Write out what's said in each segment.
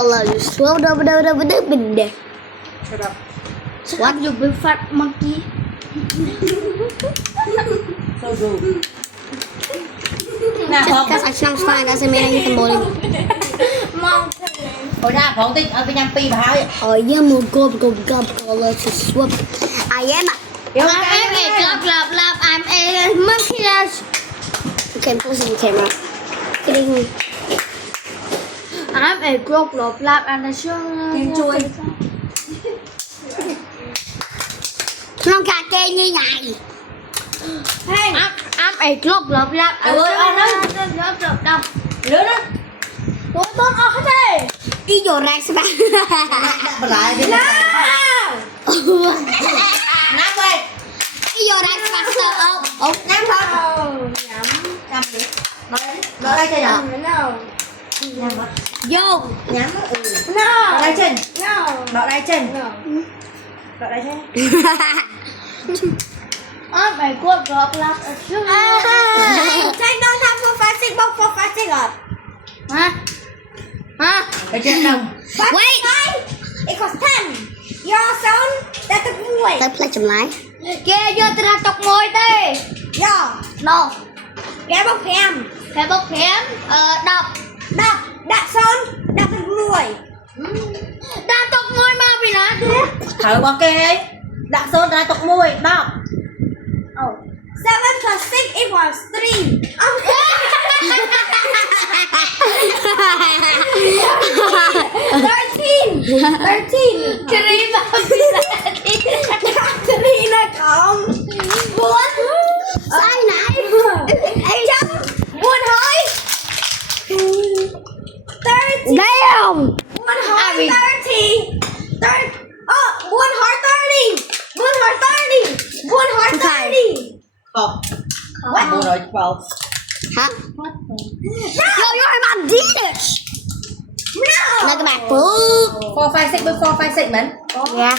dollar you swell the bin there. Shut up. What you big fat monkey? So good. Nè Just Phong. because I snap fine doesn't mean I can bowling. Hồi ra Phong tích ở Việt Nam pi bà hỏi. Oh yeah, more gob dollar to swap. I am Yo, I'm a glove. I'm a monkey dash. Okay, I'm posing the camera. Kidding me. I'm a glove and a show. Kim chui. Không cà kê như này. Hey. I'm a glove. Ơi, on đó. Đâu. Lứa đó. Tôi tốt ở thế. Đi vô ra xem. Bà lại đi. Nắm quay. Đi vô ra xem sao không? Nắm không? Nắm đi. Đợi đây chơi nhở? Nắm hả? Vô. Nhắm. Đợi đây chân. Đợi đây chân. Đợi đây chân. I'm a glove. Take don't have 4, 5, 6 box 4, 5, 6 up. Hả? Đợi chân đâu? Wait. It costs 10. Your son, that's a boy. Tới play chùm lái. Kê vô tôi ra tộc ngồi tê. Yeah. No. Get box him. Cái bốc phém. Đọc. That son, that's a boy. Ra tộc ngồi mà bị nát. Thử bỏ kê ấy. Đặt sơn ra tộc mùi. Đọc. 7 plus 6 equals 13. Kiri mà bị nát. 3 là cộng 4. Sai nãy. Chấm 4 hỏi 30. Damn. 1 hỏi 30. 1 hỏi 30. 1 hỏi 30. 1 hỏi 30. Không. Mua rồi vào. Hả? Yo, your mom did it. No. Nó các bạn phước. 4, 5, 6 before 5, 6 mình. Dạ.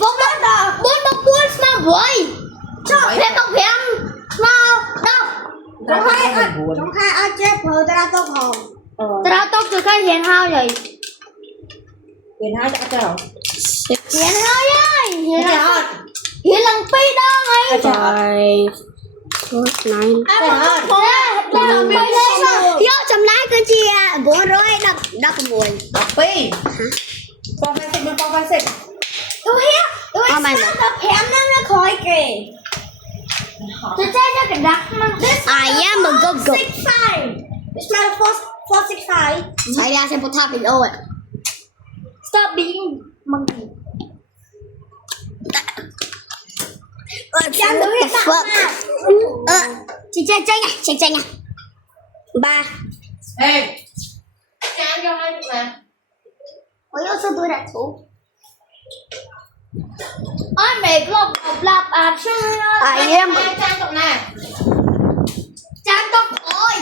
Bốn bọc buôn mà vui. Phép bọc phém. Mau. Đâu. Trong hai ai chết phở ta tốt hồn. Tao tốt từ cái hiện hao rồi. Tiền hai cho chơi không? Hiện hao ơi. Hiện Chơi là hết. hiện lần pi đó ngay. Chơi hết. Nine. Chơi hết. Yo, chấm lái cơ chia. Bốn rồi đọc mùi. Đọc pi. 4, 5, 6 before 5, 6. Tôi sao tập hẻm nó khỏi kì. Tôi chơi cho cái đặc mà. I am a go go. 465. It's not a 465. Saya dah saya putar video. Stop being monkey. Jangan duit tak nak. Cek nha. 3. Ê. Chán cho hai chục nè. Ủa yo sao tôi đặt thủ? Ai mẹ lọc à. I am. Chán cậu nè. Chán tóc ơi.